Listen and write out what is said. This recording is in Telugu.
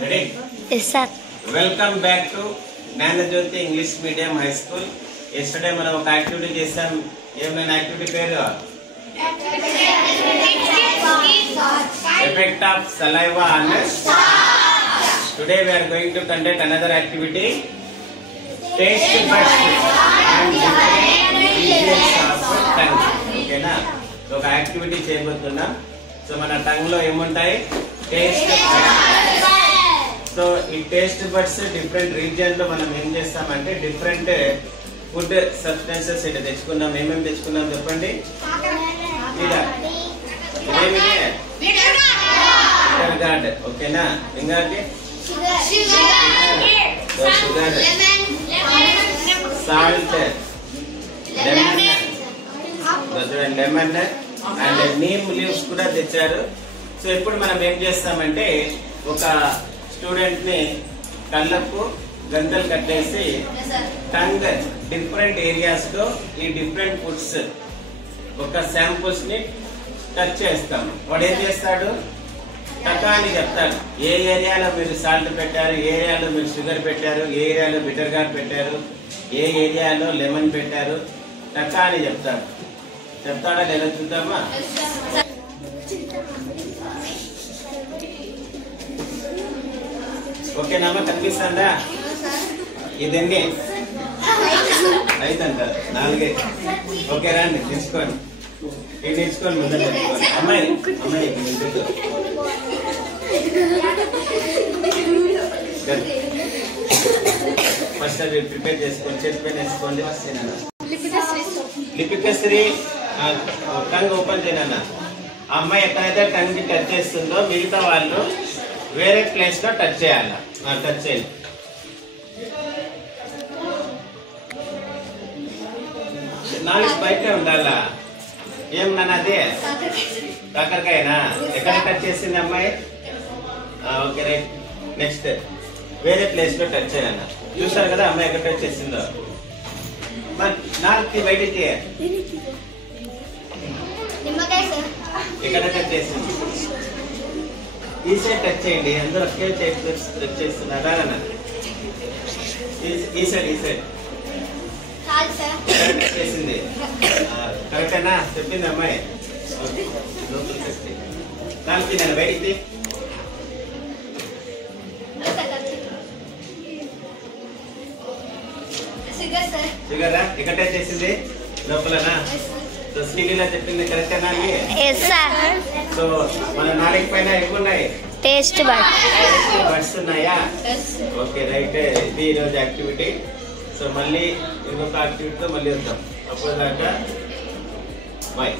Ready? Yes, sir. Welcome back to Gnanajyoti English Medium High School. Yesterday మనం ఒక యాక్టివిటీ చేసాం. ఏమైనా యాక్టివిటీ పేరు? Effect of saliva on stomach. Today we are going to conduct another activity. Taste buds and different regions of tongue. Okay na? ఒక యాక్టివిటీ చేయబోతున్నాం. సో మన టంగ్ లో ఏముంటాయి? Taste buds. సో ఈ టేస్ట్ బడ్స్ డిఫరెంట్ రీజియన్ లో మనం ఏం చేస్తామంటే డిఫరెంట్ ఫుడ్ సబ్స్టెన్సెస్ ఇట్లా తెచ్చుకున్నాం. ఏమేమి తెచ్చుకున్నాం చెప్పండి. బిటర్ గార్డ్, ఓకేనా? ఇంకాకి sugar, salt, lemon and neem leaves కూడా తెచ్చారు. సో ఇప్పుడు మనం ఏం చేస్తామంటే ఒక స్టూడెంట్ ని కళ్ళకు గంటలు కట్టేసి టంగ్ డిఫరెంట్ ఏరియాస్ లో ఈ డిఫరెంట్ ఫుడ్స్ ఒక శాంపుల్స్ ని టచ్ చేస్తాము. వాడు ఏం చేస్తాడు? టకా అని చెప్తాడు. ఏ ఏరియాలో మీరు సాల్ట్ పెట్టారు, ఏ ఏరియాలో మీరు షుగర్ పెట్టారు, ఏ ఏరియాలో బిటర్ గార్డ్ పెట్టారు, ఏ ఏరియాలో లెమన్ పెట్టారు, టకా అని చెప్తాడు. చెప్తాడా లేదా చూద్దామా? ఓకేనామా? కనిపిస్తుందా? ఇదన్నీ 5 అంటారు, 4. ఓకే రండి తీసుకోండి. ఇది తీసుకోండి, ముందర తెచ్చుకోండి. అమ్మాయి ఫస్ట్ అది ప్రిపేర్ చేసుకోండి. చేతి పైన వేసుకోండి. లిపికశ్రీ టంగ్ ఓపెన్ చేయనన్నా. ఆ అమ్మాయి ఎక్కడైతే టంగ్ కి టచ్ చేస్తుందో మిగతా వాళ్ళు వేరే ప్లేస్ లో టచ్ చేయాల. టచ్ చేయండి. నాలుగు బయటే ఉండాలా. ఏం నాన్న అది? కాకరకాయనా? ఎక్కడ టచ్ చేసింది అమ్మాయి? Okay right. నెక్స్ట్ వేరే ప్లేస్ లో టచ్ చేయాలన్న. చూసారు కదా అమ్మాయి ఎక్కడ టచ్ చేసిందో. నాలుగు బయటికి ఎక్కడ టచ్ చేసింది? ఈ సైడ్ టచ్ చేయండి. అందరూ ఒకే సైడ్ టచ్ చేస్తున్నారు. ఈ సైడ్ చేసింది కరెక్టేనా? చెప్పింది అమ్మాయి. నాలుగు నేను బయటికి షుగరా ఎక్కడ టచ్ చేసింది? లోపలనా? సో శ్రీలీలా చెప్పింది కరెక్టేనా? సో మన నాలుగు పైన ఎక్కున్నాయి టేస్ట్ బడ్స్ ఉన్నాయా? Okay right. ఇది ఈరోజు యాక్టివిటీ. సో మళ్ళీ ఇంకొక యాక్టివిటీతో మళ్ళీ వద్దాం. అప్పుడు దాకా బాయ్.